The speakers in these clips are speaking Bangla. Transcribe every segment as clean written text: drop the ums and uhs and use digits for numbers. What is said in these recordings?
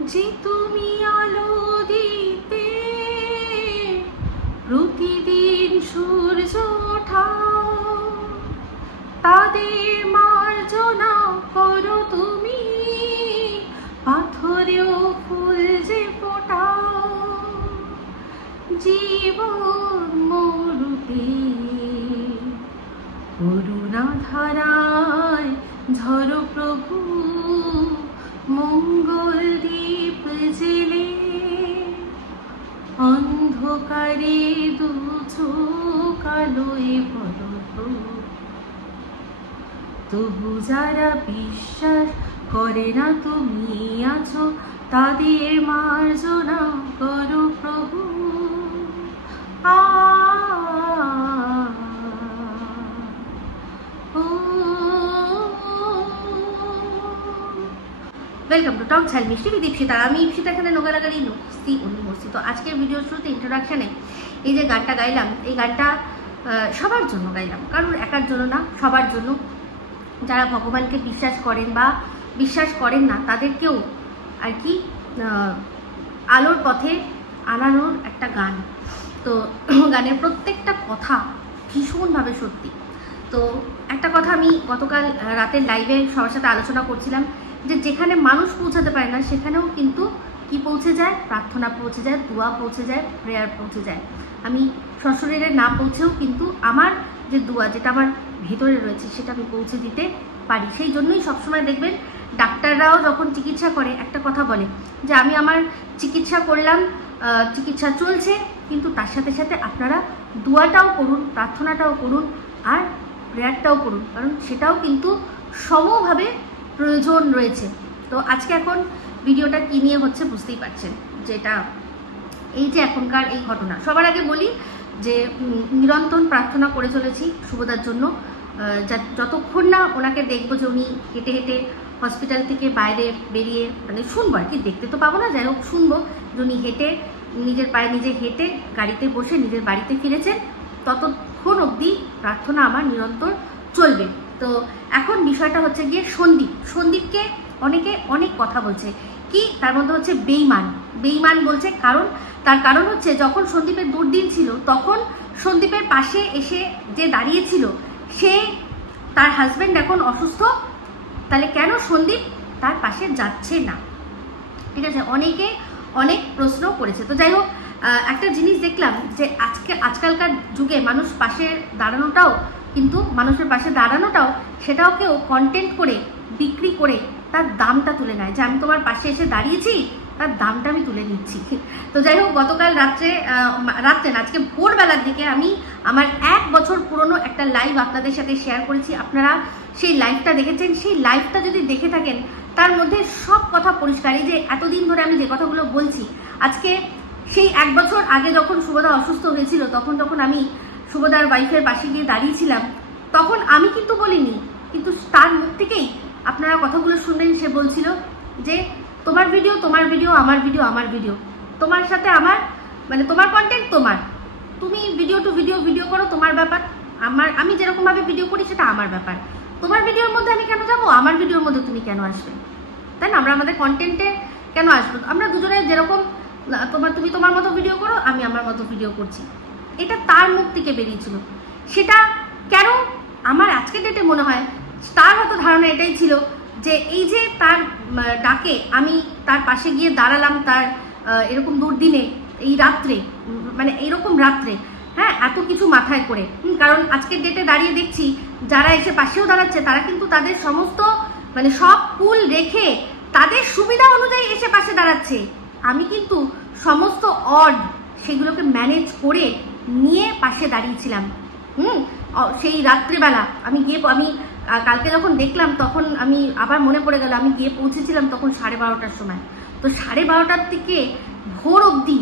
যে তুমি আলো দিতে প্রতিদিন সূর্য ওঠাও, তাদের মার্জনা করো তুমি, পাথরেও ফুল যে ফোটাও। জীবন মরুতে করুণা ধারায় ঝরো প্রভু, মঙ্গল দ্বীপ জেলে অন্ধকারে দু চোখ আলোয় বলো তবু যারা বিশ্বাস করে না তুমি আছো, তাদের মার্জনা করো প্রভু। ওয়েলকাম টু টক ঝাল মিষ্টি উইথ ইপসিতা। আমি ইপসিতা, এখানে নোগালাগালি নস্তি অনুমস্তি। তো আজকের ভিডিওর শুরুতে ইন্ট্রোডাকশানে এই যে গানটা গাইলাম, এই গানটা সবার জন্য গাইলাম, কারণ একার জন্য না, সবার জন্য। যারা ভগবানকে বিশ্বাস করেন বা বিশ্বাস করেন না, তাদেরকেও আর কি আলোর পথে আনানোর একটা গান। তো গানের প্রত্যেকটা কথা ভীষণভাবে সত্যি। তো একটা কথা আমি গতকাল রাতের লাইভে সবার সাথে আলোচনা করছিলাম, যে যেখানে মানুষ পৌঁছাতে পারে না, সেখানেও কিন্তু কি পৌঁছে যায়? প্রার্থনা পৌঁছে যায়, দোয়া পৌঁছে যায়, প্রেয়ার পৌঁছে যায়। আমি সশরীরে না পৌঁছেও কিন্তু আমার যে দোয়া, যেটা আমার ভেতরে রয়েছে, সেটা আমি পৌঁছে দিতে পারি। সেই জন্যই সবসময় দেখবেন ডাক্তাররাও যখন চিকিৎসা করে একটা কথা বলে, যে আমি আমার চিকিৎসা করলাম, চিকিৎসা চলছে, কিন্তু তার সাথে সাথে আপনারা দোয়াটাও করুন, প্রার্থনাটাও করুন, আর প্রেয়ারটাও করুন, কারণ সেটাও কিন্তু সমভাবে প্রয়োজন রয়েছে। তো আজকে এখন ভিডিওটা কি নিয়ে হচ্ছে বুঝতেই পারছেন, যেটা এই যে এখনকার এই ঘটনা। সবার আগে বলি যে নিরন্তর প্রার্থনা করে চলেছি শুভদার জন্য, যতক্ষণ না ওনাকে দেখবো যে উনি হেঁটে হেঁটে হসপিটাল থেকে বাইরে বেরিয়ে, মানে শুনবো আর কি, দেখতে তো পাবো না, যাই হোক শুনবো যে উনি হেঁটে, নিজের পায়ে নিজে হেঁটে গাড়িতে বসে নিজের বাড়িতে ফিরেছেন, ততক্ষণ অবধি প্রার্থনা আমার নিরন্তর চলবে। তো এখন বিষয়টা হচ্ছে গিয়ে সন্দীপকে অনেকে অনেক কথা বলছে, কি তার মধ্যে হচ্ছে বেঈমান বলছে। তার কারণ হচ্ছে যখন সন্দীপের দুর্দিন ছিল, তখন সন্দীপের পাশে এসে যে দাঁড়িয়েছিল, সে তার হাজবেন্ড এখন অসুস্থ, তাহলে কেন সন্দীপ তার পাশে যাচ্ছে না? ঠিক আছে, অনেকে অনেক প্রশ্ন করেছে। তো যাই হোক, একটা জিনিস দেখলাম যে আজকালকার যুগে মানুষ পাশে দাঁড়ানোটাও, কিন্তু মানুষের পাশে দাঁড়ানোটাও, সেটাও কেউ কন্টেন্ট করে বিক্রি করে তার দামটা তুলে নেয়, যে আমি তোমার পাশে এসে দাঁড়িয়েছি, তার দামটা আমি তুলে নিচ্ছি। তো যাই হোক, গতকাল রাত্রে না, আজকে ভোরবেলার দিকে আমি আমার 1 বছর পুরনো একটা লাইভ আপনাদের সাথে শেয়ার করেছি। আপনারা সেই লাইভটা দেখেছেন, সেই লাইভটা যদি দেখে থাকেন, তার মধ্যে সব কথা পরিষ্কার। এই যে এতদিন ধরে আমি যে কথাগুলো বলছি, আজকে সেই 1 বছর আগে যখন শুভদা অসুস্থ হয়েছিল, তখন আমি শুভদার ওয়াইফের পাশে গিয়ে দাঁড়িয়েছিলাম, তখন আমি কিন্তু বলিনি, কিন্তু তার মুখ থেকেই আপনারা কথাগুলো শুনলেন। সে বলছিল যে তোমার ভিডিও আমার ভিডিও, তোমার সাথে আমার, মানে তোমার কন্টেন্ট তোমার, তুমি ভিডিও টু ভিডিও করো, তোমার ব্যাপার, আমি যেরকমভাবে ভিডিও করি সেটা আমার ব্যাপার। তোমার ভিডিওর মধ্যে আমি কেন যাবো? আমার ভিডিওর মধ্যে তুমি কেন আসবে? তাই না? আমরা আমাদের কন্টেন্টে কেন আসবো? আমরা দুজনে যেরকম, তুমি তোমার মতো ভিডিও করো, আমি আমার মতো ভিডিও করছি, এটা তার মুখ থেকে বেরিয়েছিল। সেটা কেন আমার আজকের ডেটে মনে হয়, তার হয়তো ধারণা এটাই ছিল যে এই যে তার ডাকে আমি তার পাশে গিয়ে দাঁড়ালাম, তার এরকম দুর্দিনে, এই রাত্রে, মানে এইরকম রাত্রে, হ্যাঁ, এত কিছু মাথায় করে, কারণ আজকের ডেটে দাঁড়িয়ে দেখছি যারা এসে পাশেও দাঁড়াচ্ছে, তারা কিন্তু তাদের সমস্ত, মানে সব কুল রেখে তাদের সুবিধা অনুযায়ী এসে পাশে দাঁড়াচ্ছে। আমি কিন্তু সমস্ত অড সেগুলোকে ম্যানেজ করে নিয়ে পাশে দাঁড়িয়েছিলাম। সেই রাত্রিবেলা আমি কালকে যখন দেখলাম, তখন আমি আবার মনে পড়ে গেল, আমি গিয়ে পৌঁছেছিলাম তখন 12:30টার সময়। তো 12:30টার থেকে ভোর অবধি,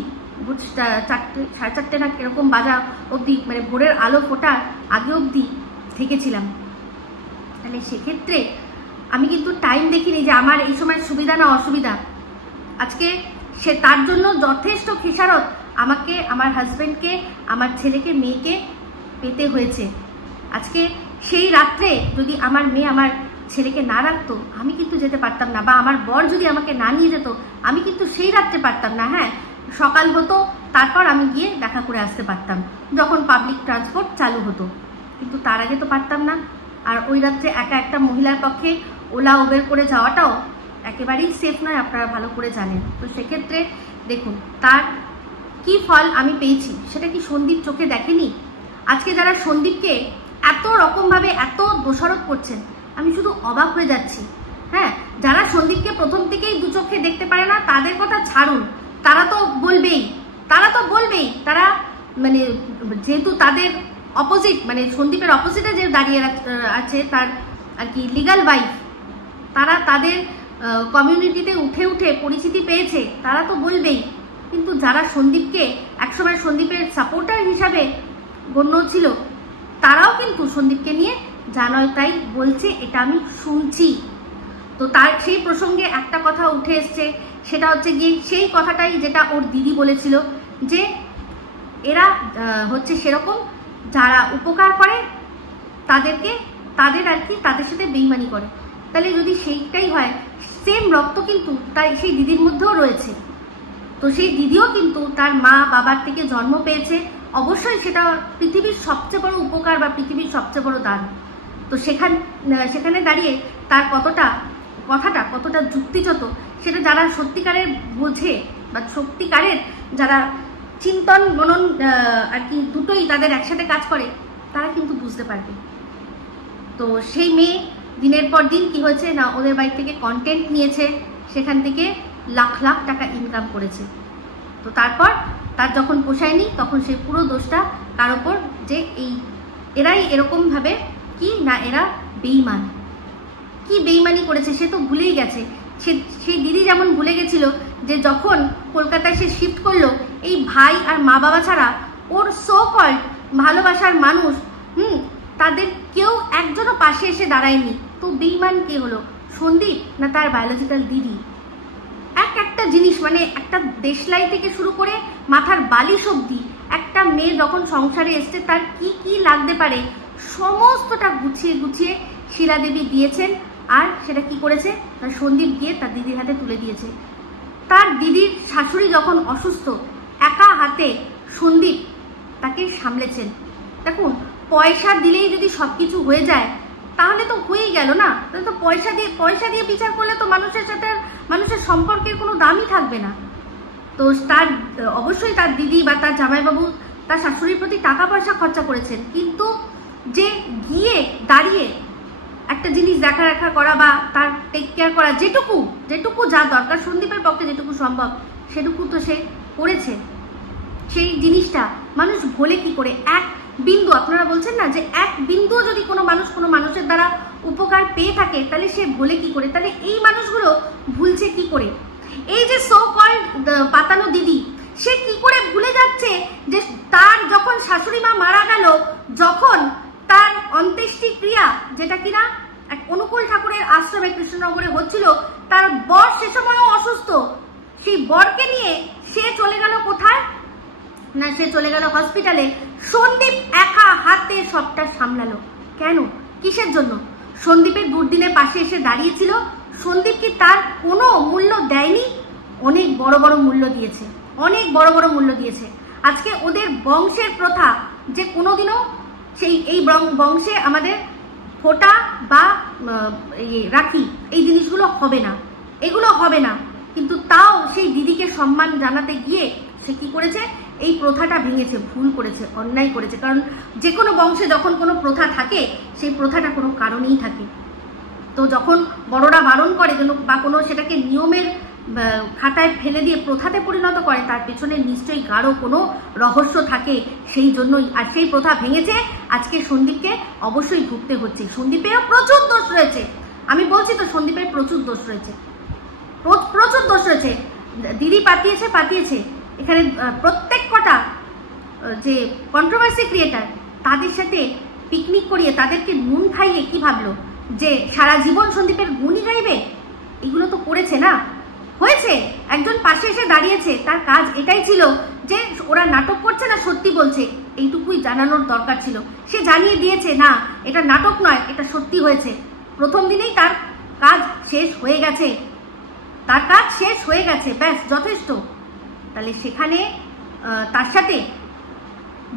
4:30 না কিরকম বাজা অবধি, মানে ভোরের আলো ফোটার আগে অবধি থেকেছিলাম। তাহলে সেক্ষেত্রে আমি কিন্তু টাইম দেখিনি যে আমার এই সময় সুবিধা না অসুবিধা। আজকে সে তার জন্য যথেষ্ট খেসারত আমাকে, আমার হাজবেন্ডকে, আমার ছেলেকে, মেয়েকে পেতে হয়েছে। আজকে সেই রাত্রে যদি আমার মেয়ে, আমার ছেলেকে না রাখতো আমি কিন্তু যেতে পারতাম না, বা আমার বর যদি আমাকে না নিয়ে যেত আমি কিন্তু সেই রাত্রে পারতাম না। হ্যাঁ, সকাল হতো, তারপর আমি গিয়ে দেখা করে আসতে পারতাম যখন পাবলিক ট্রান্সপোর্ট চালু হতো, কিন্তু তার আগে তো পারতাম না। আর ওই রাত্রে একা একটা মহিলার পক্ষে ওলা উবের করে যাওয়াটাও একেবারেই সেফ নয়, আপনারা ভালো করে জানেন। তো সেক্ষেত্রে দেখুন তার কি ফল আমি পেয়েছি, সেটা কি সন্দীপ চোখে দেখেনি? আজকে যারা সন্দীপকে এত রকমভাবে এত দোষারোপ করছেন, আমি শুধু অবাক হয়ে যাচ্ছি। হ্যাঁ, যারা সন্দীপকে প্রথম থেকেই দু চোখে দেখতে পারে না তাদের কথা ছাড়ুন, তারা তো বলবেই, তারা মানে যেহেতু তাদের অপোজিট, মানে সন্দীপের অপোজিটে যে দাঁড়িয়ে আছে তার আর কি লিগাল ওয়াইফ, তারা তাদের কমিউনিটিতে উঠে উঠে পরিচিতি পেয়েছে, তারা তো বলবেই। কিন্তু যারা সন্দীপকে একসময় সন্দীপের সাপোর্টার হিসাবে গণ্য ছিল, তারাও কিন্তু সন্দীপকে নিয়ে জানয় তাই বলছে, এটা আমি শুনছি। তো তার সেই প্রসঙ্গে একটা কথা উঠে এসছে, সেটা হচ্ছে গিয়ে সেই কথাটাই যেটা ওর দিদি বলেছিল, যে এরা হচ্ছে সেরকম যারা উপকার করে তাদের আর কি তাদের সাথে বেইমানি করে। তাহলে যদি সেইটাই হয়, সেম রক্ত কিন্তু তাই সেই দিদির মধ্যেও রয়েছে। তো সেই দিদিও কিন্তু তার মা বাবার থেকে জন্ম পেয়েছে, অবশ্যই সেটা পৃথিবীর সবচেয়ে বড় উপকার বা পৃথিবীর সবচেয়ে বড় দান। তো সেখানে দাঁড়িয়ে তার কথাটা কতটা যুক্তিযত, সেটা যারা সত্যিকারের বোঝে বা সত্যিকারের যারা চিন্তন মনন আর কি দুটোই তাদের একসাথে কাজ করে, তারা কিন্তু বুঝতে পারবে। তো সেই মেয়ে দিনের পর দিন কি হয়েছে না, ওদের বাড়ি থেকে কন্টেন্ট নিয়েছে, সেখান থেকে লাখ লাখ টাকা ইনকাম করেছে। তো তারপর তার যখন পোষায়নি, তখন সেই পুরো দোষটা কার ওপর, যে এরাই এরকমভাবে কি না, এরা বেইমান, কি বেইমানি করেছে সে তো ভুলেই গেছে। সেই দিদি যেমন ভুলে গেছিল যে যখন কলকাতায় সে শিফট করলো, এই ভাই আর মা বাবা ছাড়া ওর সো কল্ড ভালোবাসার মানুষ তাদের কেউ একজনও পাশে এসে দাঁড়ায়নি। তো বেইমান কে হলো, সন্দীপ না তার বায়োলজিক্যাল দিদি? একটা জিনিস, মানে একটা দেশলাই থেকে শুরু করে মাথার বালিশ অবধি একটা মেয়ে যখন সংসারে এসছে তার কি কি লাগতে পারে সমস্তটা গুছিয়ে গুছিয়ে শিলাদেবী দিয়েছেন। আর সেটা কি করেছে, তার সন্দীপ গিয়ে তার দিদির হাতে তুলে দিয়েছে। তার দিদির শাশুড়ি যখন অসুস্থ, একা হাতে সন্দীপ তাকে সামলেছেন। দেখুন, পয়সা দিলেই যদি সবকিছু হয়ে যায় তাহলে তো হয়েই গেল না, তাহলে তো পয়সা দিয়ে বিচার করলে তো মানুষের সাথে মানুষের সম্পর্কের কোনো দামই থাকবে না। তো তার অবশ্যই তার দিদি বা তার জামাইবাবু তার শাশুড়ির প্রতি টাকা পয়সা খরচা করেছেন, কিন্তু যে গিয়ে দাঁড়িয়ে একটা জিনিস দেখা করা বা তার টেক কেয়ার করা, যেটুকু যা দরকার সন্দীপের পক্ষে যেটুকু সম্ভব সেটুকু তো সে করেছে। সেই জিনিসটা মানুষ ভোলে কি করে? এক বিন্দু, আপনারা বলছেন না যে এক বিন্দু যদি কোনো মানুষের দ্বারা উপকার পেয়ে থাকে, তাহলে সে ভোলে কি করে? তাহলে এই মানুষগুলো ভুলছে কি করে? এই যে সো কল্ড পাতানো দিদি, সে কি করে ভুলে যাচ্ছে যে তার যখন শাশুড়ি মা মারা গেল, যখন তার অন্ত্যেষ্টি ক্রিয়া, যেটা কিনা এক অনুকূল ঠাকুরের আশ্রমে কৃষ্ণনগরে হচ্ছিল, তার বর সে সময়ও অসুস্থ, সেই বরকে নিয়ে সে চলে গেল কোথায় না, সে চলে গেল হসপিটালে। সন্দীপ একা হাতে সবটা সামলালো। কেন? কিসের জন্য? সন্দীপের দুর্দিনের পাশে এসে দাঁড়িয়েছিল। সন্দীপ কি তার কোনো মূল্য দেয়নি? অনেক বড় বড় মূল্য দিয়েছে, অনেক বড় বড় মূল্য দিয়েছে। আজকে ওদের বংশের প্রথা যে কোনোদিনও এই বংশে আমাদের ফোঁটা বা রাখি এই জিনিসগুলো হবে না, এগুলো হবে না, কিন্তু তাও সেই দিদিকে সম্মান জানাতে গিয়ে সে কি করেছে? এই প্রথাটা ভেঙেছে, ভুল করেছে, অন্যায় করেছে। কারণ যে কোনো বংশে যখন কোনো প্রথা থাকে, সেই প্রথাটা কোনো কারণেই থাকে। তো যখন বড়রা বারণ করে বা কোনো সেটাকে নিয়মের খাতায় ফেলে দিয়ে প্রথাতে পরিণত করে, তার পেছনে নিশ্চয়ই গাঢ় কোনো রহস্য থাকে। সেই জন্যই আর সেই প্রথা ভেঙেছে, আজকে সন্দীপকে অবশ্যই ভুগতে হচ্ছে। সন্দীপেরও প্রচুর দোষ রয়েছে, আমি বলছি তো, সন্দীপের প্রচুর দোষ রয়েছে, প্রচুর দোষ রয়েছে। দিদি পাঠিয়েছে এখানে প্রত্যেক কটা যে কন্ট্রোভার্সি ক্রিয়েটার, তাদের সাথে পিকনিক করিয়ে তাদেরকে নুন খাইয়ে কি ভাবলো যে সারা জীবন সন্দীপের গুণই গাইবে? এগুলো তো করেছে না, হয়েছে। একজন পাশে এসে দাঁড়িয়েছে, তার কাজ এটাই ছিল যে ওরা নাটক করছে না সত্যি বলছে, এইটুকুই জানানোর দরকার ছিল। সে জানিয়ে দিয়েছে না এটা নাটক নয়, এটা সত্যি হয়েছে। প্রথম দিনেই তার কাজ শেষ হয়ে গেছে, তার কাজ শেষ হয়ে গেছে, ব্যাস যথেষ্ট। তাহলে সেখানে তার সাথে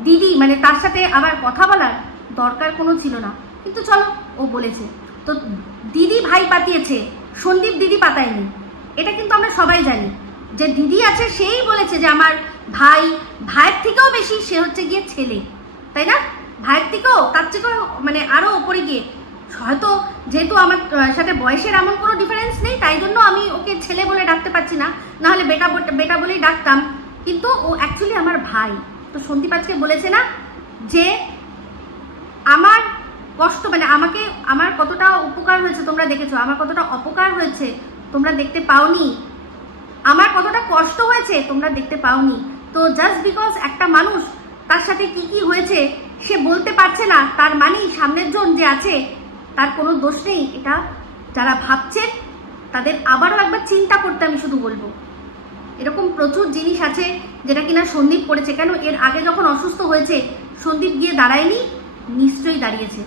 দিদি মানে তার সাথে আবার কথা বলার দরকার কোনো ছিল না, কিন্তু চলো ও বলেছে। তো দিদি ভাই পাতিয়েছে, সন্দীপ দিদি পাতায়নি, এটা কিন্তু আমরা সবাই জানি। যে দিদি আছে সেই বলেছে যে আমার ভাই, ভাইয়ের থেকেও বেশি সে হচ্ছে গিয়ে ছেলে, তাই না? ভাইয়ের থেকেও তার থেকেও মানে আরো ওপরে গিয়ে, হয়তো যেহেতু আমার সাথে বয়সের এমন কোনো ডিফারেন্স নেই তাই জন্য আমি ওকে ছেলে বলে ডাকতে পারছি না, নাহলে বেটা বেটা বলেই ডাকতাম, কিন্তু ও অ্যাকচুয়ালি আমার ভাই। তো সন্দীপ আজকে বলেছে না যে আমার কষ্ট মানে আমাকে, আমার কতটা উপকার হয়েছে তোমরা দেখেছো, আমার কতটা অপকার হয়েছে তোমরা দেখতে পাওনি, আমার কতটা কষ্ট হয়েছে তোমরা দেখতে পাওনি। তো জাস্ট বিকজ একটা মানুষ তার সাথে কি কি হয়েছে সে বলতে পারছে না, তার মানেই সামনের জন যে আছে তার কোনো দোষ নেই। এটা যারা ভাবছেন তাদের আবারও একবার চিন্তা করতে আমি শুধু বলবো। এরকম প্রচুর জিনিস আছে যেটা কিনা সন্দীপ করেছে। কেন এর আগে যখন অসুস্থ হয়েছে সন্দীপ গিয়ে দাঁড়ায়নি? নিশ্চয়ই দাঁড়িয়েছে।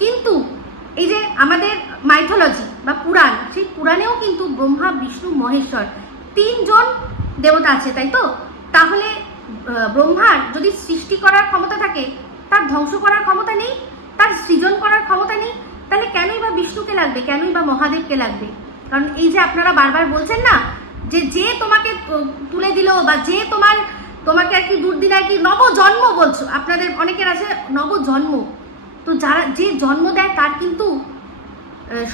কিন্তু এই যে আমাদের মাইথোলজি বা পুরাণ, সেই পুরাণেও কিন্তু ব্রহ্মা বিষ্ণু মহেশ্বর তিনজন দেবতা আছে, তাই তো? তাহলে ব্রহ্মার যদি সৃষ্টি করার ক্ষমতা থাকে, তার ধ্বংস করার ক্ষমতা নেই, তার সৃজন করার ক্ষমতা নেই, তাহলে কেনই বা বিষ্ণুকে লাগবে, কেনই বা মহাদেবকে লাগবে? কারণ এই যে আপনারা বারবার বলছেন না যে তোমাকে তুলে দিল বা যে তোমাকে আর কি দুর্দিন আর কি নবজন্ম বলছো, আপনাদের অনেকের আছে নবজন্ম, তো যারা যে জন্ম দেয় তার কিন্তু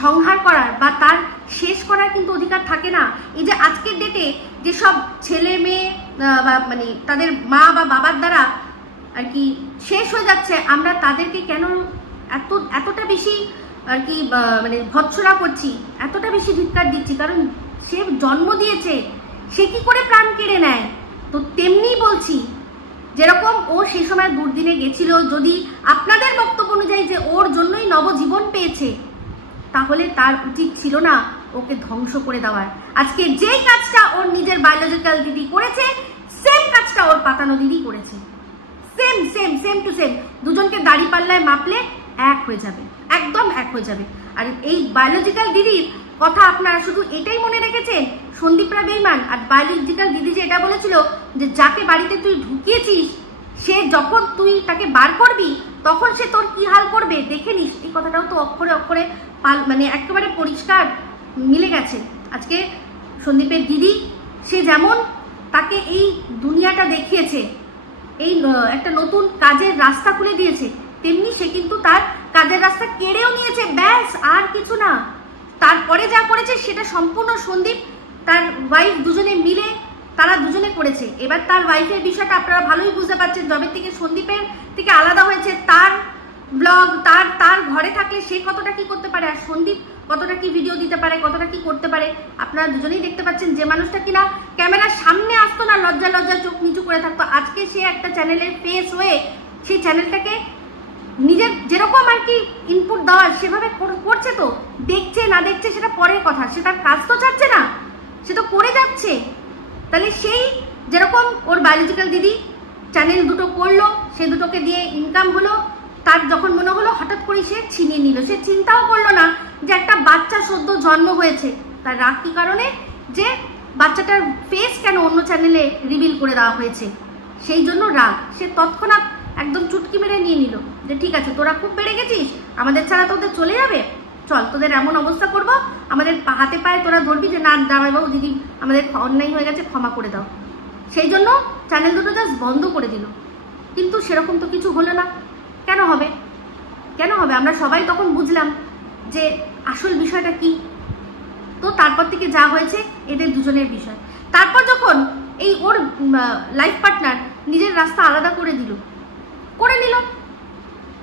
সংহার করার বা তার শেষ করার কিন্তু অধিকার থাকে না। এই যে আজকের ডেটে যেসব ছেলে মেয়ে মানে তাদের মা বা বাবার দ্বারা আর কি শেষ হয়ে যাচ্ছে, আমরা তাদেরকে কেন এতটা বেশি আর কি মানে ভৎসনা করছি, এতটা বেশি ধিক্কার দিচ্ছি? কারণ সে জন্ম দিয়েছে, সে কি করে প্রাণ কেড়ে নেয়? তো তেমনি বলছি, যেরকম ও সেই সময় দুর্দিনে গেছিল, যদি আপনাদের বক্তব্য অনুযায়ী যে ওর জন্যই নবজীবন পেয়েছে, তাহলে তার উচিত ছিল না ওকে ধ্বংস করে দেওয়ার। আজকে যে কাজটা ওর নিজের বায়োলজিক্যাল দিদি করেছে, সেম কাজটা ওর পাতানো দিদি করেছে। Same same same to same. দুজনকে দাড়ি পাল্লায় মাপলে এক হয়ে যাবে, একদম এক হয়ে যাবে। আর এই বায়োলজিক্যাল দিদির কথা আপনারা শুধু এটাই মনে রেখেছেন সন্দীপরা বেঈমান, আর বায়োলজিক্যাল দিদি যে এটা বলেছিল যে যাকে বাড়িতে তুই ঢুকিয়েছিস সে যখন তুই তাকে বার করবি তখন সে তোর কি হাল করবে দেখে নিস। এই কথাটাও তো অক্ষরে অক্ষরে মানে একেবারে পরিষ্কার মিলে গেছে। আজকে সন্দীপের দিদি সে যেমন তাকে এই দুনিয়াটা দেখিয়েছে, এই একটা নতুন কাজের রাস্তা খুলে দিয়েছে, তেমনি সে কিন্তু তার কাজের রাস্তা কেড়েও নিয়েছে, ব্যাস আর কিছু না। তারপরে যা করেছে সেটা সম্পূর্ণ সন্দীপ তার ওয়াইফ দুজনে মিলে তারা দুজনে করেছে। এবার তার ওয়াইফের বিষয়টা আপনারা ভালোই বুঝতে পারছেন, যবে থেকে সন্দীপের থেকে আলাদা হয়েছে, তার ব্লগ তার ঘরে থাকলে সে কতটা কি করতে পারে, আর সন্দীপ কতটা কি ভিডিও দিতে পারে, কতটা কি করতে পারে আপনারা দুজনেই দেখতে পাচ্ছেন। যে মানুষটা কিনা ক্যামেরার সামনে আসতো না, লজ্জা লজ্জা চোখ নিচু করে থাকতো, আজকে সে একটা চ্যানেলের ফেস হয়ে সেই চ্যানেলটাকে নিজের যেরকম আর কি ইনপুট দেওয়ার সেভাবে করছে। তো দেখছে না দেখছে সেটা পরের কথা, সে তার কাজ তো ছাড়ছে না, সে তো করে যাচ্ছে। তাহলে সেই যেরকম ওর বায়োলজিক্যাল দিদি চ্যানেল দুটো করলো, সে দুটোকে দিয়ে ইনকাম হলো, তার যখন মনে হলো হঠাৎ করে সে ছিনিয়ে নিল। সে চিন্তাও করলো না যে একটা বাচ্চা সদ্য জন্ম হয়েছে, তার রাগ কি কারণে, যে বাচ্চাটার ফেস কেন অন্য চ্যানেলে রিভিল করে দেওয়া হয়েছে, সেই জন্য রাগ। সে তৎক্ষণাৎ একদম চুটকি মেরে নিয়ে নিল যে ঠিক আছে তোরা খুব বেড়ে গেছিস, আমাদের ছাড়া তোদের চলে যাবে, চল তোদের এমন অবস্থা করব, আমাদের হাতে পায়ে তোরা ধরবি যে না জামাইবাবু দিদি আমাদের অন্যায় হয়ে গেছে, ক্ষমা করে দাও। সেই জন্য চ্যানেল দুটো জাস্ট বন্ধ করে দিল। কিন্তু সেরকম তো কিছু হলো না। কেন হবে, কেন হবে? আমরা সবাই তখন বুঝলাম যে আসল বিষয়টা কি। তো তারপর থেকে যা হয়েছে এদের দুজনের বিষয়। তারপর যখন এই ওর লাইফ পার্টনার নিজের রাস্তা আলাদা করে নিল,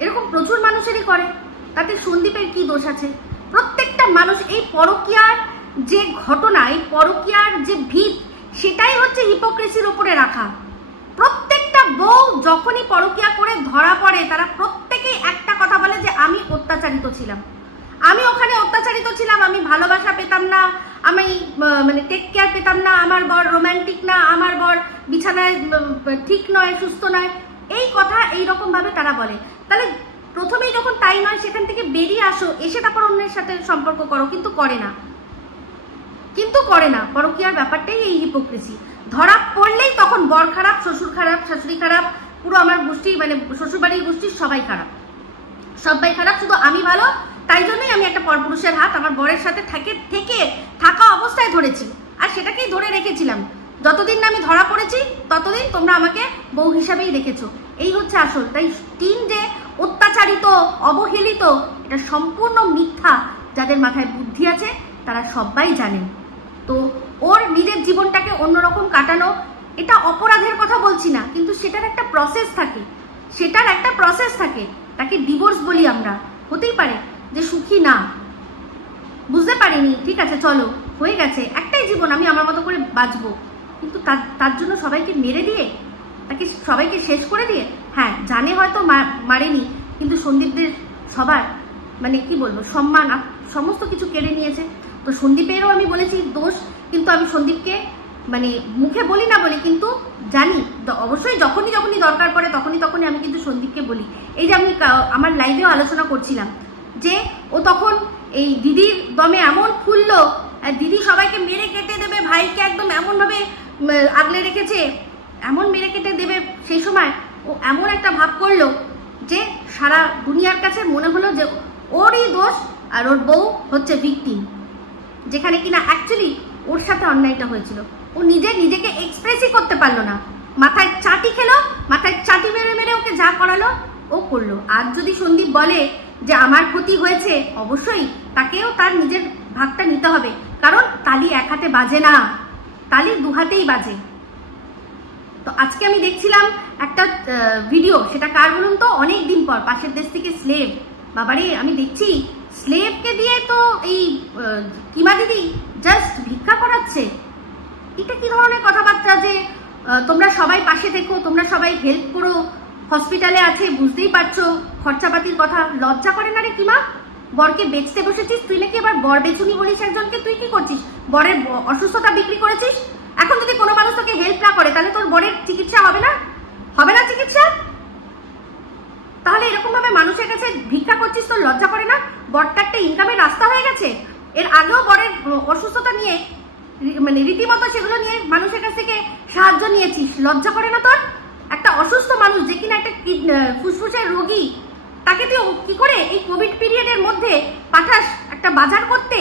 এরকম প্রচুর মানুষেরই করে, তাতে সন্দীপের কি দোষ আছে? প্রত্যেকটা মানুষ এই পরকীয়ার যে ঘটনা, এই পরকীয়ার যে ভিত, সেটাই হচ্ছে হিপোক্রেসির উপরে রাখা। প্রত্যেকটা বউ যখনই পরকীয়া করে ধরা পড়ে তারা প্রত্যেকেই একটা কথা বলে যে আমি অত্যাচারিত ছিলাম, আমি ওখানে অত্যাচারিত ছিলাম, আমি ভালোবাসা পেতাম না, আমি মানে টেক কেয়ার পেতাম না, আমার বর রোম্যান্টিক না, আমার বর বিছানায় ঠিক নয়, সুস্থ নয়, এই কথা এইরকম ভাবে তারা বলে। তাহলে প্রথমেই যখন তাই নয় সেখান থেকে বেরিয়ে আসো, এসে তারপর অন্যের সাথে সম্পর্ক করো, কিন্তু করে না, পরকীয়ার ব্যাপারটাই এই হিপোক্রেসি। ধরা পড়লেই তখন বর খারাপ, শ্বশুর খারাপ, শাশুড়ি খারাপ, পুরো আমার গোষ্ঠী মানে শ্বশুরবাড়ির গোষ্ঠীর সবাই খারাপ, শুধু আমি ভালো। তাই জন্যই আমি একটা পরপুরুষের হাত আমার বরের সাথে থাকা অবস্থায় ধরেছি, আর সেটাকেই ধরে রেখেছিলাম। যতদিন না আমি ধরা পড়েছি ততদিন তোমরা আমাকে বউ হিসাবেই রেখেছো, এই হচ্ছে আসল। তাই টিন যে অত্যাচারিত, অবহেলিত, এটা সম্পূর্ণ মিথ্যা। যাদের মাথায় বুদ্ধি আছে তারা সবাই জানেন। তো ওর নিজের জীবনটাকে অন্যরকম কাটানো, এটা অপরাধের কথা বলছি না, কিন্তু সেটার একটা প্রসেস থাকে, তাকে ডিভোর্স বলি আমরা। হতেই পারে যে সুখী না, বুঝতে পারিনি, ঠিক আছে চলো হয়ে গেছে, একটাই জীবন, আমি আমার মতো করে বাঁচবো, কিন্তু তার জন্য সবাইকে মেরে দিয়ে, তাকে সবাইকে শেষ করে দিয়ে, হ্যাঁ জানে হয়তো মারেনি, কিন্তু সন্দীপদের সবার মানে কি বলবো সম্মান সমস্ত কিছু কেড়ে নিয়েছে। তো সন্দীপেরও আমি বলেছি দোষ, কিন্তু আমি সন্দীপকে মানে মুখে বলি না বলি, কিন্তু জানি অবশ্যই যখনই দরকার পড়ে তখনই আমি কিন্তু সন্দীপকে বলি। এই যে আমি আমার লাইভেও আলোচনা করছিলাম যে ও তখন এই দিদির দমে এমন ফুললো, দিদি সবাইকে মেরে কেটে দেবে, ভাইকে একদম এমনভাবে আগলে রেখেছে, এমন মেরে কেটে দেবে, সেই সময় ও এমন একটা ভাব করলো যে সারা দুনিয়ার কাছে মনে হলো যে ওরই দোষ আর ওর বউ হচ্ছে ভিকটিম, যেখানে কিনা অ্যাকচুয়ালি ওর সাথে অন্যায়টা হয়েছিল। ও নিজেকে এক্সপ্রেসই করতে পারলো না, মাথায় চাটি খেলো, মাথায় চাটি মেরে ওকে যা করালো ও করলো। আর যদি সন্দীপ বলে যে আমার ক্ষতি হয়েছে, অবশ্যই তাকেও তার নিজের ভাগটা নিতে হবে, কারণ তালি এক হাতে বাজে না, তালি দু হাতেই বাজে। তো আজকে আমি দেখছিলাম একটা ভিডিও, সেটা কার বলুন তো, অনেক দিন পর পাশের দেশ থেকে স্লেভ, বাবারে আমি দেখছি স্লেভকে দিয়ে তো এই কিমা দিদি জাস্ট ভিক্ষা করাচ্ছে। এটা কি ধরনের কথাবার্তা যে তোমরা সবাই পাশে থেকো, তোমরা সবাই হেল্প করো, হসপিটালে আছে বুঝতেই পারছো, খরচাপাতির কথা, লজ্জা করে না রে কিমা? বরকে বেচতে বসেছিস তুই, নাকি এবার বর বেচুনি বলিস একজনকে, তুই কি করছিস? বরের অসুস্থতা বিক্রি করেছিস। এখন যদি কোনো মানুষ তোকে হেল্প না করে তাহলে তোর বরের চিকিৎসা হবে না চিকিৎসা? তাহলে এরকম ভাবে মানুষের কাছে ভিক্ষা করছিস, তোর লজ্জা করে না? বরটা একটা ইনকামের রাস্তা হয়ে গেছে। এর আগেও বরের অসুস্থতা নিয়ে মানে রীতিমতো সেগুলো নিয়ে মানুষের কাছ থেকে সাহায্য নিয়েছিস, লজ্জা করে না তোর? একটা অসুস্থ মানুষ যে কিনা একটা ফুসফুসের রোগী, তাকে তুই কি করে এই কোভিড পিরিয়ডের মধ্যে পাঠাস একটা বাজার করতে?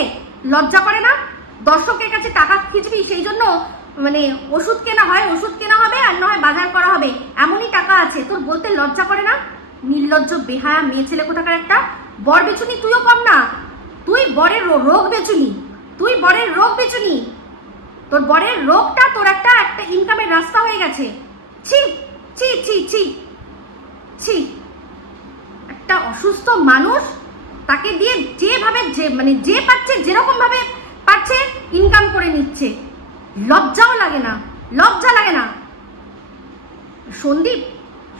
লজ্জা করে না? দর্শকের কাছে টাকা খিচবি, সেই জন্য মানে ওষুধ কেনা হবে আর না হয় বাজার করা হবে, এমনই টাকা আছে তোর, বলতে লজ্জা করে না? নির্লজ্জ বেহায়া মেয়ে ছেলে কোথাকার একটা। বর বেচুনি তুইও কম না, তুই বরের রোগ বেচুনি, তোর বরের রোগটা তোর একটা ইনকামের রাস্তা হয়ে গেছে। ছি ছি ছি ছি ছি, একটা অসুস্থ মানুষ, তাকে দিয়ে যেভাবে যে পাচ্ছে যেরকম ভাবে পাচ্ছে ইনকাম করে নিচ্ছে, লজ্জাও লাগে না?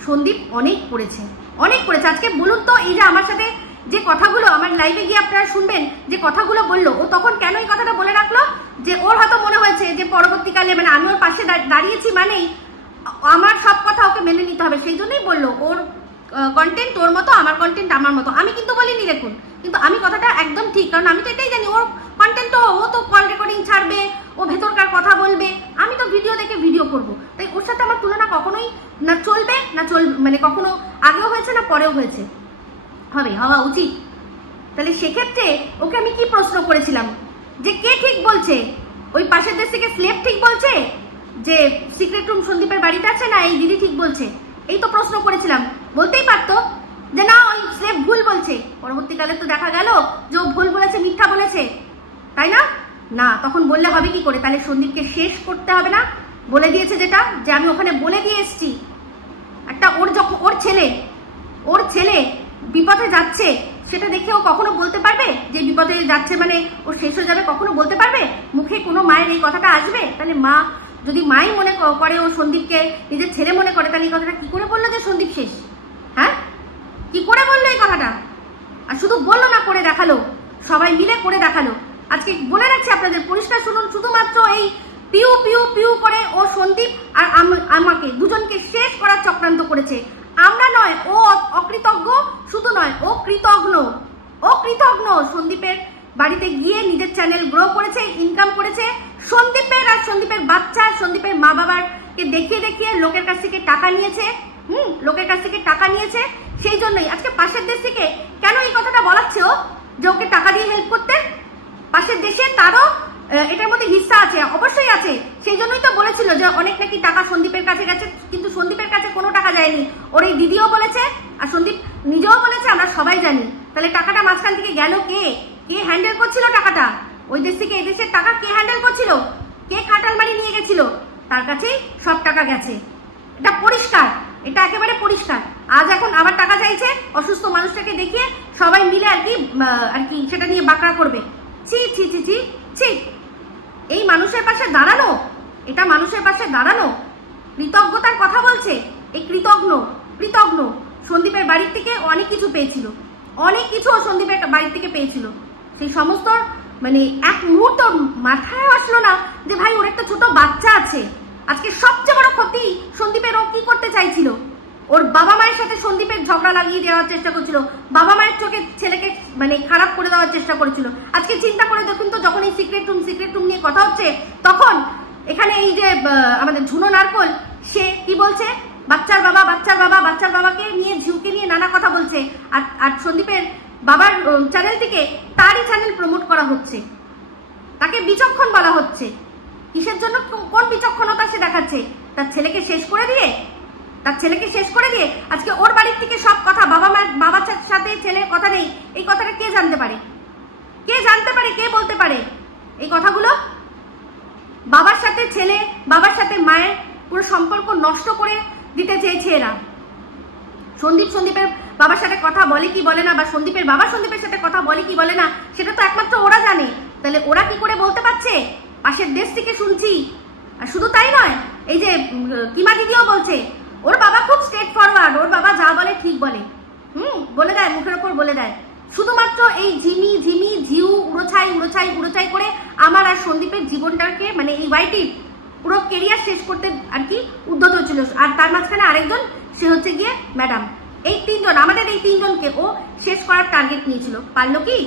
সন্দীপ অনেক করেছে। আজকে বলুন তো, এই যে আমার সাথে যে কথাগুলো, আমার লাইভে গিয়ে আপনারা শুনবেন যে কথাগুলো বললো, ও তখন কেন এই কথাটা বলে রাখলো? যে ওর হয়তো মনে হয়েছে যে পরবর্তীকালে মানে আমি ওর পাশে দাঁড়িয়েছি মানেই আমার সব কথা ওকে মেনে নিতে হবে, সেই জন্যই বললো ওর কন্টেন্ট ওর মতো, আমার কন্টেন্ট আমার মতো। আমি কিন্তু বলিনি দেখুন, কিন্তু আমি কথাটা একদম ঠিক, কারণ আমি তো এটাই জানি ওর কন্টেন্ট তো, ও তো কল রেকর্ডিং ছাড়বে, ও ভেতরকার কথা বলবে, আমি তো ভিডিও দেখে ভিডিও করব। তাই ওর সাথে আমার তুলনা কখনোই না চলবে মানে কখনো আগেও হয়েছে না পরেও হওয়া উচিত। তাহলে সেক্ষেত্রে ওকে আমি কি প্রশ্ন করেছিলাম যে কে ঠিক বলছে, ওই পাশের দেশ থেকে স্লেভ ঠিক বলছে যে সিক্রেট রুম সন্দীপের বাড়িতে আছে, না এই দিদি ঠিক বলছে? এই তো প্রশ্ন করেছিলাম। বলতেই পারতো যে না ওই স্লেভ ভুল বলছে। পরবর্তীকালে তো দেখা গেল যে ও ভুল বলেছে, মিথ্যা বলেছে, তাই না? না, তখন বললে হবে কি করে? তাহলে সন্দীপকে শেষ করতে হবে না? বলে দিয়েছে যেটা, যে আমি ওখানে বলে দিয়ে এসছি, একটা ওর ছেলে বিপদে যাচ্ছে, সেটা দেখে ও কখনো বলতে পারবে যে বিপদে যাচ্ছে মানে ও শেষ হয়ে যাবে? কখনো বলতে পারবে? মুখে কোনো মায়ের এই কথাটা আসবে? তাহলে মা যদি মাই মনে করে ও সন্দীপকে নিজের ছেলে মনে করে, তাহলে এই কথাটা কি করে বললো যে সন্দীপ শেষ? হ্যাঁ, কি করে বললো এই কথাটা? আর শুধু বললো না, করে দেখালো, সবাই মিলে করে দেখালো। আজকে বলে রাখছি আপনাদের, পরিষ্কার শুনুন, শুধুমাত্র এই পিউ পিউ পিউ করে ও সন্দীপ আর আমাকে দুজনকে শেষ করার চক্রান্ত করেছে। আমরা নয়, ও অকৃতজ্ঞ, শুধু নয়, ও কৃতজ্ঞ সন্দীপের বাড়িতে গিয়ে নিজের চ্যানেল গ্রো করেছে, ইনকাম করেছে। সন্দীপের আর সন্দীপের বাচ্চা, সন্দীপের মা বাবাকে দেখিয়ে দেখিয়ে লোকের কাছ থেকে টাকা নিয়েছে, লোকের কাছ থেকে টাকা নিয়েছে। সেই জন্যই আজকে পাশের দেশ থেকে কেন এই কথাটা বলাচ্ছে ও, যে ওকে টাকা দিয়ে হেল্প করতে? পাশের দেশে তারও এটার মধ্যে হিস্সা আছে, অবশ্যই আছে। সেই জন্যই তো বলেছিল যে অনেক নাকি টাকা সন্দীপের কাছে গেছে, কিন্তু সন্দীপের কাছে কোনো টাকা যায়নি। ওর এই দিদিও বলেছে আর সন্দীপ নিজেও বলেছে, আমরা সবাই জানি। তাহলে টাকাটা মাঝখান থেকে গেল কে? কে হ্যান্ডেল করছিল টাকাটা? ওই দেশ থেকে এই দেশের টাকা কে হ্যান্ডেল করছিল? কে খাটাল মারি নিয়ে গেছিল? তার কাছেই সব টাকা গেছে। এটা পরিষ্কার, এটা একেবারে পরিষ্কার। আজ এখন আবার টাকা চাইছে অসুস্থ মানুষটাকে দেখিয়ে, সবাই মিলে আর কি সেটা নিয়ে বাঁকড়া করবে। ছি ছি ছি ছি ছি, এই মানুষের পাশে দাঁড়ানো, এটা মানুষের পাশে দাঁড়ানো। কৃতজ্ঞতার কথা বলছে, এই কৃতজ্ঞ সন্দীপের বাড়ির থেকে অনেক কিছু পেয়েছিল, অনেক কিছু সন্দীপের বাড়ির থেকে পেয়েছিল। সেই সমস্ত মানে এক মুহূর্ত মাথায় আসলো না যে ভাই ওর একটা ছোট বাচ্চা আছে। আজকে সবচেয়ে বড় ক্ষতি সন্দীপের, ও কি করতে চাইছিল? ওর বাবা মায়ের সাথে সন্দীপের ঝগড়া লাগিয়ে দেওয়ার চেষ্টা করছিল, বাবা মায়ের চোখে ছেলেকে মানে খারাপ করে দেওয়ার চেষ্টা করেছিল। আজকে চিন্তা করে দেখুন তো, যখন এই সিক্রেট রুম নিয়ে কথা হচ্ছে, তখন এখানে এই যে আমাদের ঝুনো নারকল, সে কি বলছে? বাচ্চার বাবাকে নিয়ে, ঝিউকে নিয়ে নানা কথা বলছে। আর সন্দীপের বাবার চ্যানেল থেকে তারই চ্যানেল প্রমোট করা হচ্ছে, তাকে বিচক্ষণ বলা হচ্ছে। কিসের জন্য? কোন বিচক্ষণতা সে দেখাচ্ছে? তার ছেলেকে শেষ করে দিয়ে আজকে ওর বাড়ির থেকে সব কথা, বাবার সাথে ছেলের কথা নেই, এই কথাটা কে জানতে পারে? কে বলতে পারে এই কথাগুলো? বাবার সাথে ছেলে, বাবার সাথে মায়ের পুরো সম্পর্ক নষ্ট করে দিতে চেয়েছে এরা। সন্দীপের বাবার সাথে কথা বলে কি বলে না, বা সন্দীপের বাবা সন্দীপের সাথে কথা বলে কি বলে না, সেটা তো একমাত্র ওরা জানে। তাহলে ওরা কি করে বলতে পারছে? পাশের দেশ থেকে শুনছি। আর শুধু তাই নয়, এই যে কিমা দিদিও বলছে ওর বাবা খুব স্ট্রেট ফরওয়ার্ড, ওর বাবা যা বলে ঠিক বলে, বলে দেয়, মুখের ওপর বলে দেয়। শুধুমাত্র এই ঝিউ উড়োছাই করে আমার আর সন্দীপের জীবনটাকে, মানে এই ওয়াইটির পুরো কেরিয়ার শেষ করতে আর কি উদ্যত ছিল। আর তার মাঝখানে আরেকজন, সে হচ্ছে গিয়ে ম্যাডাম। এই তিনজন, আমাদের এই তিনজনকে ও শেষ করার টার্গেট নিয়েছিল। পারলো কি?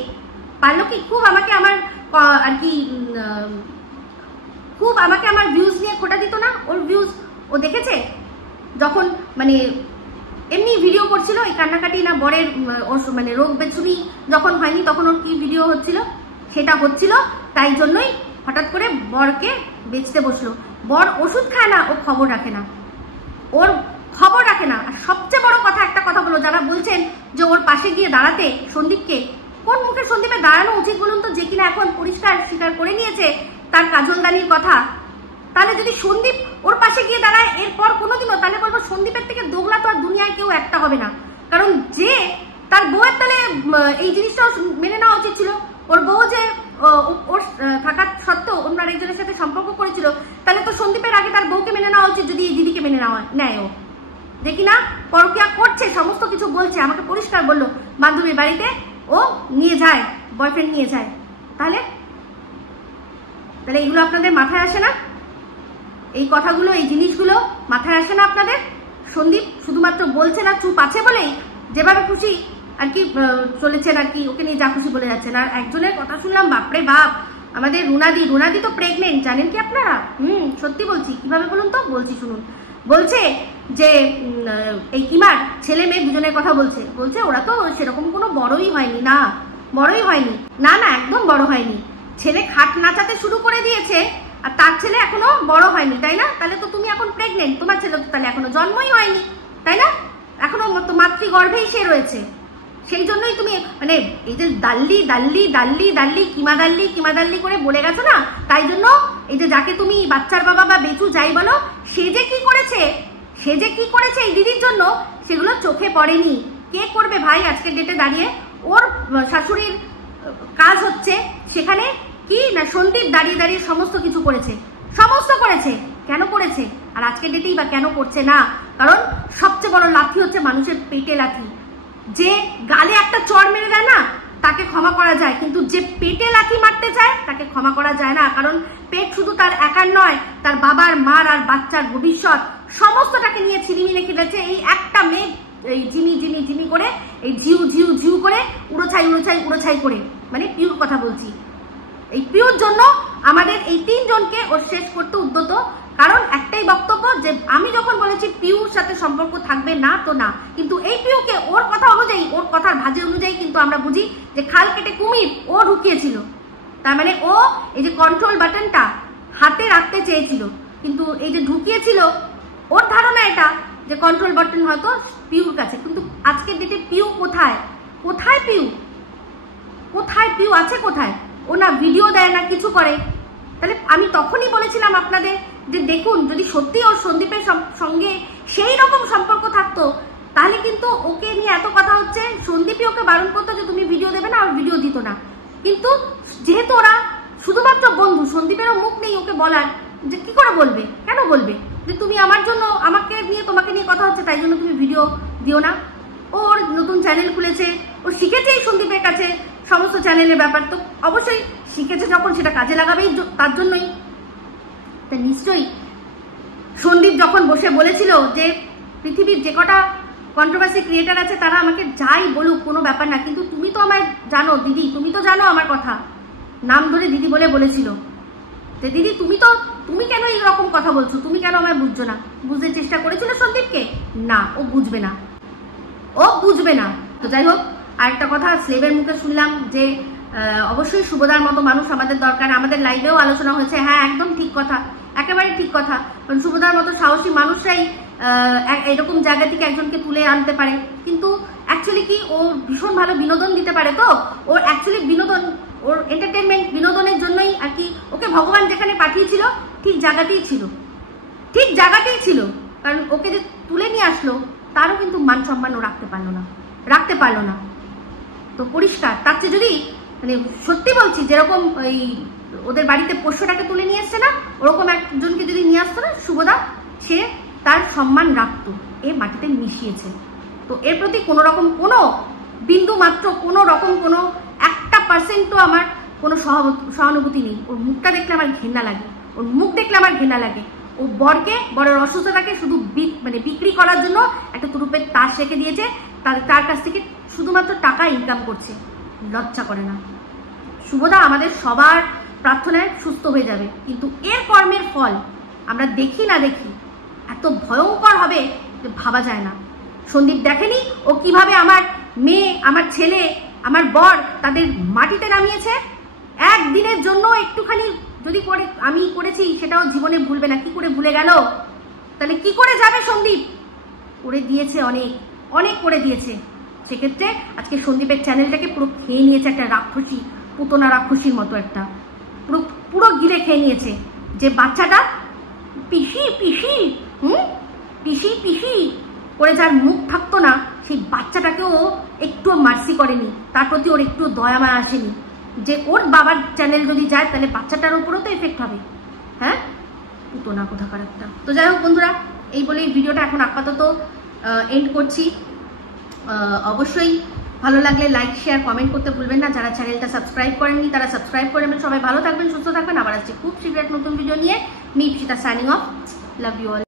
খুব আমাকে আমার ভিউজ নিয়ে খোটা দিত না? ওর ভিউজ ও দেখেছে যখন মানে এমনি ভিডিও করছিল, এই কান্নাকাটি না বরের মানে রোগ বেছুনি যখন হয়নি, তখন ওর কি ভিডিও হচ্ছিল? সেটা হচ্ছিল, তাই জন্যই হঠাৎ করে বরকে বেচতে বসলো। বর ওষুধ খায় না, ও খবর রাখে না, ওর খবর রাখে না। আর সবচেয়ে বড় কথা, একটা কথা বলো, যারা বলছেন যে ওর পাশে গিয়ে দাঁড়াতে সন্দীপকে, কোন মুখে সন্দীপের দাঁড়ানো উচিত বলুন তো? যে কিনা এখন পরিষ্কার স্বীকার করে নিয়েছে তার কাজলদানির কথা। তাহলে যদি সন্দীপ ওর পাশে গিয়ে দাঁড়ায় এরপর কোনোদিনও, তাহলে বলবো সন্দীপের থেকে দোগলা তো আর দুনিয়ায় কেউ একটা হবে না। কারণ যে তার বউয়ের, তাহলে এই জিনিসটাও মেনে নেওয়া উচিত ছিল। ওর বউ যে ওর থাকার সত্ত্বেও অন্য আরেকজনের সাথে সম্পর্ক করেছিল, তাহলে তো সন্দীপের আগে তার বউকে মেনে নেওয়া উচিত, যদি এই দিদিকে মেনে নেয়। ও দেখি না পরকিয়া করছে, সমস্ত কিছু বলছে, আমাকে পরিষ্কার বললো বান্ধবীর বাড়িতে ও নিয়ে যায়, বয়ফ্রেন্ড নিয়ে যায়। তাহলে এগুলো আপনাদের মাথায় আসে না? এই কথাগুলো, এই জিনিসগুলো মাথায় আসে না আপনাদের? সন্দীপ শুধুমাত্র বলছে না, চুপ আছে বলেই যেভাবে খুশি আর কি চলেছেন, আর কি ওকে নিয়ে যা খুশি বলে যাচ্ছেন। আর একজনের কথা শুনলাম, বাপরে বাপ, আমাদের রুনাদি তো প্রেগনেন্ট, জানেন কি আপনারা? সত্যি বলছি। কিভাবে বলুন তো? বলছি শুনুন। বলছে যে এই কিমার ছেলে মেয়ে দুজনের কথা বলছে ওরা তো সেরকম কোনো বড়ই হয়নি না, একদম বড় হয়নি। ছেলে খাট নাচাতে শুরু করে দিয়েছে, আর তার ছেলে এখনো বড় হয়নি, তাই না? তাহলে তো তুমি এখন প্রেগনেন্ট, তোমার ছেলে তো তাহলে এখনো জন্মই হয়নি, তাই না? এখনো মাতৃগর্ভেই সে রয়েছে। সেই জন্যই তুমি মানে এই যে দাল্লি কিমা দাল্লি করে বলে গেছো না, তাই জন্য এই যে যাকে তুমি বাচ্চার বাবা বা বেচু যাই বলো, সে যে কি করেছে এই দিদির জন্য, সেগুলো চোখে পড়েনি। কে করবে ভাই আজকের ডেটে দাঁড়িয়ে? ওর শাশুড়ির কাজ হচ্ছে সেখানে কি না, সন্দীপ দাঁড়িয়ে সমস্ত কিছু করেছে, কেন করেছে? আর আজকের ডেটেই বা কেন করছে না? কারণ সবচেয়ে বড় লাথি হচ্ছে মানুষের পেটে লাথি। যে গালে একটা চড় মেরে দেয় না, তাকে ক্ষমা করা যায়, কিন্তু যে পেটে লাথি মারতে চায় তাকে ক্ষমা করা যায় না। কারণ পেট শুধু তার একার নয়, তার বাবার, মার আর বাচ্চার ভবিষ্যৎ সমস্তটাকে নিয়ে ছিনিমিনি খেলেছে এই একটা মেয়ে এই জিমি করে এই ঝিউ করে উড়োছাই করে, মানে পিউর কথা বলছি। এই পিউর জন্য আমাদের এই 3 জনকে ওর শেষ করতে উদ্যত, কারণ একটাই বক্তব্য যে আমি যখন বলেছি পিউর সাথে সম্পর্ক থাকবে না তো না, কিন্তু এই পিউকে ওর কথা অনুযায়ী, ওর কথার ভাজে অনুযায়ী কিন্তু আমরা বুঝি যে খাল কেটে কুমির ও ঢুকিয়েছিল। তার মানে ও এই যে কন্ট্রোল বাটনটা হাতে রাখতে চেয়েছিল, কিন্তু এই যে ঢুকিয়েছিল ওর ধারণা এটা যে কন্ট্রোল বাটন হয়তো পিউর কাছে। কিন্তু আজকের ডেটে পিউ কোথায়? পিউ আছে কোথায়? ও না ভিডিও দেয় না কিছু করে। তাহলে আমি তখনই বলেছিলাম আপনাদের যে দেখুন, যদি সত্যি ওর সন্দীপের সঙ্গে সেই রকম সম্পর্ক থাকতো তাহলে কিন্তু ওকে নিয়ে এত কথা হচ্ছে, সন্দীপই ওকে বারণ করতো যে তুমি ভিডিও দেবে না, আর ভিডিও দিত না। কিন্তু যেহেতু ওরা শুধুমাত্র বন্ধু, সন্দীপেরও মুখ নেই ওকে বলার, যে কি করে বলবে, কেন বলবে যে তুমি আমার জন্য, আমাকে নিয়ে তোমাকে নিয়ে কথা হচ্ছে তাই জন্য তুমি ভিডিও দিও না। ওর নতুন চ্যানেল খুলেছে, ও শিখেছে এই সন্দীপের কাছে সমস্ত চ্যানেলের ব্যাপার, তো অবশ্যই শিখেছে যখন সেটা কাজে লাগাবেই তার জন্যই। তা নিশ্চয়ই সন্দীপ যখন বসে বলেছিল যে পৃথিবীর যে কটা কন্ট্রোভার্সি ক্রিয়েটার আছে তারা আমাকে যাই বলুক কোনো ব্যাপার না, কিন্তু তুমি তো আমায় জানো দিদি, তুমি তো জানো আমার কথা, নাম ধরে দিদি বলে বলেছিল যে দিদি তুমি কেন এই রকম কথা বলছো, তুমি কেন আমায় বুঝছো না? বুঝতে চেষ্টা করেছিল সন্দীপকে? না, ও বুঝবে না। তো যাই হোক, আরেকটা কথা স্লেবের মুখে শুনলাম যে অবশ্যই শুভদার মতো মানুষ আমাদের দরকার। আমাদের লাইভেও আলোচনা হয়েছে, হ্যাঁ একদম ঠিক কথা, একেবারে ঠিক কথা। কারণ শুভদার মতো সাহসী মানুষরাই এরকম জায়গা থেকে একজনকে তুলে আনতে পারে। কিন্তু অ্যাকচুয়ালি কি ও ভীষণ ভালো বিনোদন দিতে পারে, তো ওর অ্যাকচুয়ালি বিনোদন, ওর এন্টারটেনমেন্ট, বিনোদনের জন্যই আর কি ওকে ভগবান যেখানে পাঠিয়েছিল ঠিক জায়গাতেই ছিল। কারণ ওকে যে তুলে নিয়ে আসলো তারও কিন্তু মান সম্মান ও রাখতে পারলো না। তো পরিষ্কার, তার চেয়ে যদি মানে সত্যি বলছি, যেরকম ওই ওদের বাড়িতে পোষ্যটাকে তুলে নিয়ে আসছে না, ওরকম একজনকে যদি নিয়ে আসতো না শুভদা, সে তার সম্মান রাখতো। এ মাটিতে মিশিয়েছে, তো এর প্রতি কোনো রকম কোনো বিন্দু মাত্র কোনো রকম কোনো 1% আমার কোনো সহানুভূতি নেই। ওর মুখটা দেখলে আমার ঘৃণা লাগে, ও বরের অসুস্থতাকে শুধু মানে বিক্রি করার জন্য একটা তুরুপের তাস রেখে দিয়েছে, তার কাছ থেকে শুধুমাত্র টাকা ইনকাম করছে, লজ্জা করে না। শুভদা আমাদের সবার প্রার্থনায় সুস্থ হয়ে যাবে, কিন্তু এর কর্মের ফল আমরা দেখি এত ভয়ঙ্কর হবে যে ভাবা যায় না। সন্দীপ দেখেনি ও কিভাবে আমার মেয়ে, আমার ছেলে, আমার বর তাদের মাটিতে নামিয়েছে? একদিনের জন্য একটুখানি যদি আমি করেছি সেটাও জীবনে ভুলবে না। কি করে ভুলে গেল? তাহলে কি করে যাবে? সন্দীপ করে দিয়েছে, অনেক করে দিয়েছে। সেক্ষেত্রে আজকে সন্দীপের চ্যানেলটাকে পুরো খেয়ে নিয়েছে একটা রাক্ষসী, পুতনা রাক্ষসীর মতো একটা পুরো গিলে খেয়ে নিয়েছে। যে বাচ্চাটা পিসি করে যার মুখ থাকতো না, সেই বাচ্চাটাকেও একটুও মার্সি করেনি, তার প্রতি ওর একটু দয়া মায়া আসেনি যে ওর বাবার চ্যানেল যদি যায় তাহলে বাচ্চাটার উপরেও তো এফেক্ট হবে। হ্যাঁ, পুতনা কোথাকার একটা। তো যাই হোক বন্ধুরা, এই বলেই ভিডিওটা এখন আপাতত এন্ড করছি। অবশ্যই ভালো লাগলে লাইক, শেয়ার, কমেন্ট করতে ভুলবেন না। যারা চ্যানেলটা সাবস্ক্রাইব করেননি তারা সাবস্ক্রাইব করে নেবেন। সবাই ভালো থাকবেন, সুস্থ থাকবেন। আবার আসছি খুব শীঘ্র নতুন ভিডিও নিয়ে। Me Ipsita signing off. Love you all.